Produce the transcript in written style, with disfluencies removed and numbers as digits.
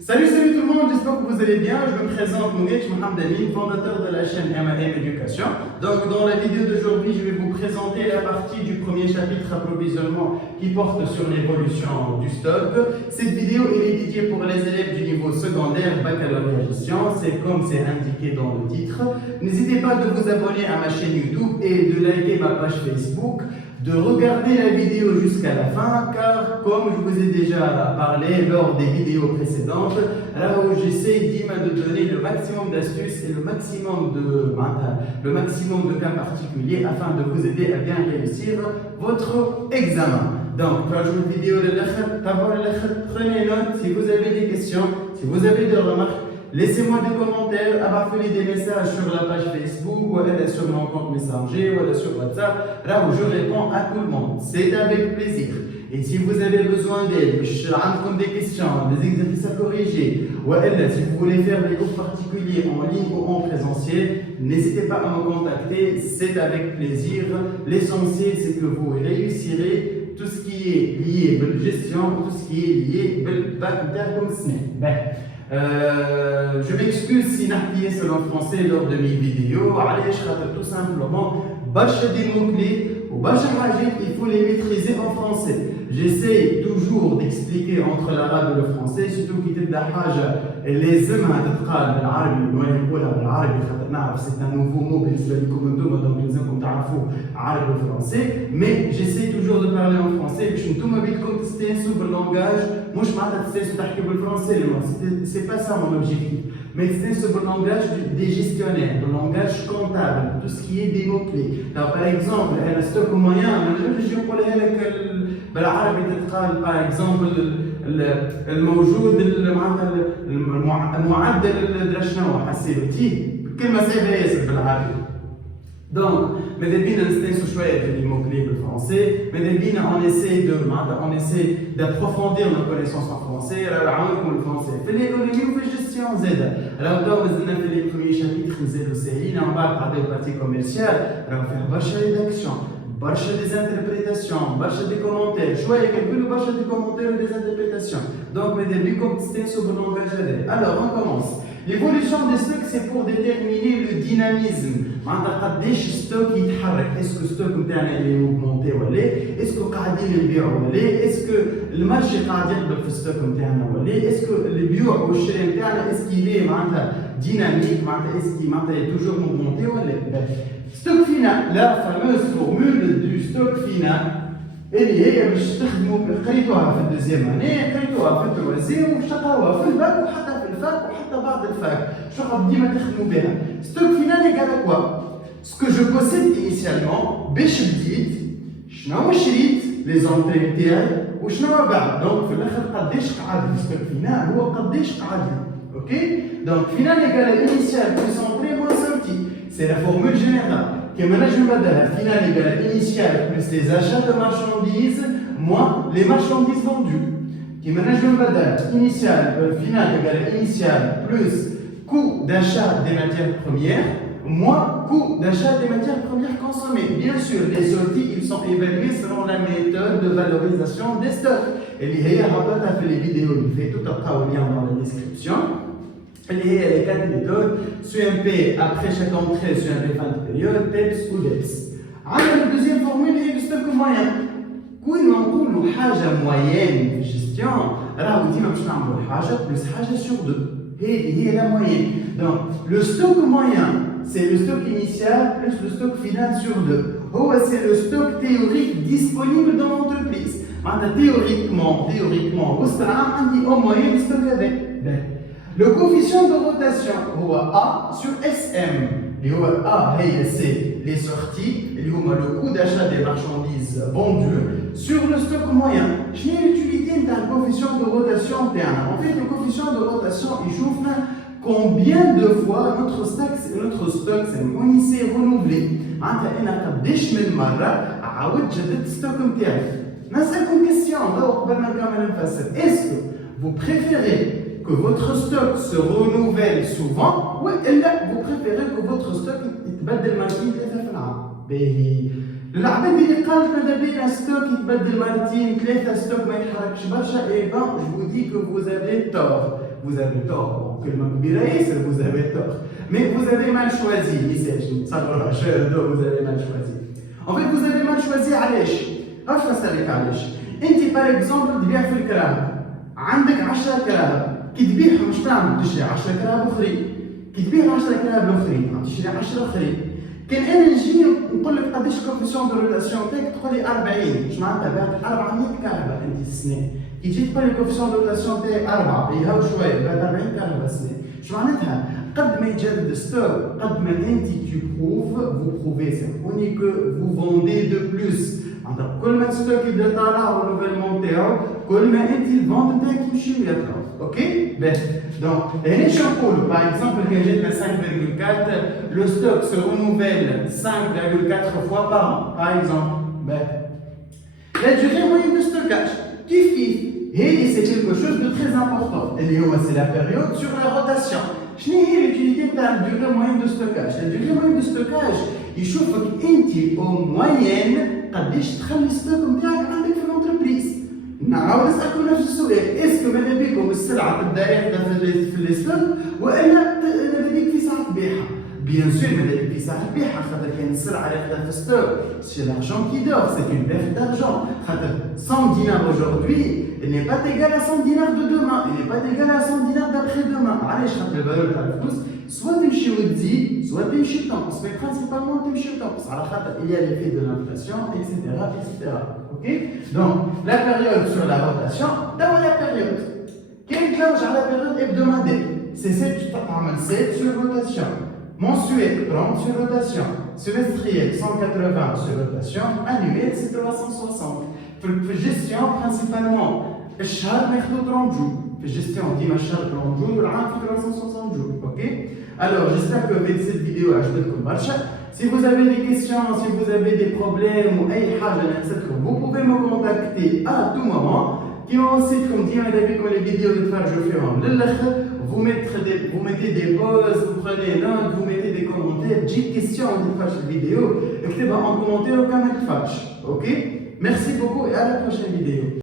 Salut tout le monde, j'espère que vous allez bien. Je me présente Mounetch Mohamed Amin, fondateur de la chaîne M&M Éducation. Donc dans la vidéo d'aujourd'hui, je vais vous présenter la partie du premier chapitre approvisionnement qui porte sur l'évolution du stock. Cette vidéo est dédiée pour les élèves du niveau secondaire baccalauréat gestion, c'est comme c'est indiqué dans le titre. N'hésitez pas de vous abonner à ma chaîne YouTube et de liker ma page Facebook, de regarder la vidéo jusqu'à la fin, car comme je vous ai déjà parlé lors des vidéos précédentes, là où j'essaie de donner le maximum d'astuces et le maximum de cas particuliers afin de vous aider à bien réussir votre examen. Donc, quand je vous vidéo prenez note si vous avez des questions, si vous avez des remarques. Laissez-moi des commentaires, abaffelez des messages sur la page Facebook ou sur mon compte Messenger ou sur WhatsApp, là où je réponds à tout le monde. C'est avec plaisir. Et si vous avez besoin d'aide, des questions, des exercices à corriger, ou si vous voulez faire des cours particuliers en ligne ou en présentiel, n'hésitez pas à me contacter, c'est avec plaisir. L'essentiel, c'est que vous réussirez tout ce qui est lié à la gestion, tout ce qui est lié au bac comme je m'excuse si j'ai seul en français lors de mes vidéos. Tout simplement, des mots-clés ou il faut les maîtriser en français. J'essaie toujours d'expliquer entre l'arabe et le français, surtout qui est les c'est un nouveau mot arabe et français, mais j'essaie toujours de parler en français. Je suis tout mobile contesté sur le langage. Moi, je m'attends le français, c'est pas ça mon objectif. Mais c'est sur le langage des gestionnaires, le langage comptable, tout ce qui est des mots-clés. Par exemple, le stock moyen, je par exemple, الموجود المعدل شنو حسيتي كلمه سهله ياسر بالعربي. Donc, les mots-clés du français, on essaie d'approfondir nos connaissances en français, le français. Fait l'économie ou fait gestion Z. Alors, dans les premiers chapitres, on va parler de partie commerciale, on va faire une rédaction, des interprétations, des commentaires. Choisir des commentaires et des interprétations. Donc, comme c'est sur le langage. Alors, on commence. L'évolution des stocks, c'est pour déterminer le dynamisme. Est-ce que le stock est augmenté ou est-ce que est-ce que le marché est stock est-ce que le bio est-ce qu'il est dynamique, est-ce qu'il est toujours augmenté ou stock final, la fameuse formule du stock final. اللي هي باش تخدموا قريتوها في الدوزيام اني قريتوها في التوازي وشقراوها في الباك وحتى في الفاك وحتى بعد الفاك شغل ديما تخدموا بها ستوك فينال يقال كوا سكو جو بوسيد انيسيالمون باش بديت شنو شريت لي زونتري تاعي وشنو بعد دونك في الاخر قداش قعد الستوك فينال هو قداش قعد اوكي دونك فينال يقال انيسيال بلس زونتري موان سورتي سي لا فورمول جينيرال. Qui est finale égale initiale plus les achats de marchandises moins les marchandises vendues. Qui est initiale finale égale initiale plus coût d'achat des matières premières moins coût d'achat des matières premières consommées. Bien sûr, les sorties ils sont évalués selon la méthode de valorisation des stocks. Et les les vidéos, il fait tout un lien dans la description. Il y a les 4 méthodes, CMP après chaque entrée, CMP fin de période, PEPS ou DEPS. Alors, la deuxième formule est le stock moyen. Quand on dit حاجة moyenne de gestion, alors on dit que nous avons حاجة plus حاجة sur 2. Et la moyenne. Donc, le stock moyen, c'est le stock initial plus le stock final sur 2. C'est le stock théorique disponible dans l'entreprise. Théoriquement, on dit au moyen le stock avec. Le coefficient de rotation A sur SM. A, c'est les sorties, le coût d'achat des marchandises vendues sur le stock moyen. Je n'ai l'utilité d'un coefficient de rotation interne. En fait, le coefficient de rotation, il chauffe combien de fois notre stock s'est renouvelé. Est-ce que vous préférez que votre stock se renouvelle souvent ou vous préférez que votre stock يتبدل مرتين ثلاثة في العام؟ باهي. العباد اللي قالت ماذا بينا ستوك يتبدل مرتين ثلاثة ستوك ما يتحركش برشا، et ben je vous dis que vous avez tort. vous avez tort. Vous avez tort. Mais vous avez mal choisi. Vous avez mal choisi. En fait, vous avez mal choisi علاش؟ عرفت نسألك علاش؟ أنت par exemple تبيع في الكراهب. عندك 10 كراهب. كي تبيعهم اش تعمل؟ تشري 10 كراهب أخرين. كي تبيع 10 كراهب أخرين تشري 10 أخرين. كان أنا نجي نقول لك قداش الكوفيسيون دو روتاسيون تاعك تقول لي 40. اش معناتها بعت 400 كرهبة أنت السنة. كي تجي تقول لي الكوفيسيون دو روتاسيون تاعي 4 هاو شوية بعت 40 كرهبة السنة. اش معناتها؟ قد ما يتجدد ستوك قد ما انت tu prouves vous prouvez c'est que vous vendez de plus. معناتها كل ما الستوك يبدا طالع والنوفيلمون تاعو كل ما انت الفونت نتاعك يمشي ويطلع. اوكي؟ باهي. دونك هنا شنو نقولوا؟ باغ اكزومبل كان جاتنا 5,4 لو ستوك se renouvelle 5,4 fois par an باغ اكزومبل. باهي. La durée moyenne de stockage كيف هذه c'est quelque chose de très important اللي هو c'est la période sur la rotation. شنو هي l'utilité تاع la durée moyenne de stockage؟ La durée moyenne de stockage يشوفك انت او موين قداش تخلي الستوك نتاعك عندك في الانتربريز. نعاود نسألكم نفس السؤال، اسكو ماذا بيكم السلعة تبدا راكدة في الستوك ولا ماذا بيك في ساعة تبيعها؟ Bien sûr, ماذا بيك في ساعة تبيعها خاطر كان السلعة راكدة في الستوك، c'est l'argent qui dort, c'est une perte d'argent. خاطر 100 dinars aujourd'hui il n'est pas égal à 100 dinars de demain, il n'est pas égal à 100 dinars d'après-demain. علاش؟ خاطر الفالور تاع الفلوس soit تمشي وتزيد soit تمشي تنقص، mais principalement تمشي وتنقص على خاطر il y a l'effet de l'inflation, etc. Ok? Donc la période sur la rotation, d'abord la période. Quelle cloche à la période hebdomadaire? C'est 7 sur rotation. Mensuel 30 sur rotation. Semestriel 180 sur rotation. Annuel c'est 360. في gestion principalement الشهر ناخذ 30 jours. في gestion ديما الشهر 30 jours والعام في 360 jours. Ok? Alors j'espère que cette vidéo عجبتكم برشا. Si vous avez des questions, si vous avez des problèmes ou أي حاجة ننسالكم, vous pouvez me contacter à tout moment. كيما وصيتكم ديما إذا بيكم les vidéos تتفرجوا فيهم للآخر. Vous mettez des pauses, vous prenez notes, vous mettez des commentaires. J'ai question de faire cette vidéo. Écrivez en commentaire au canal Flash. Ok? Merci beaucoup et à la prochaine vidéo.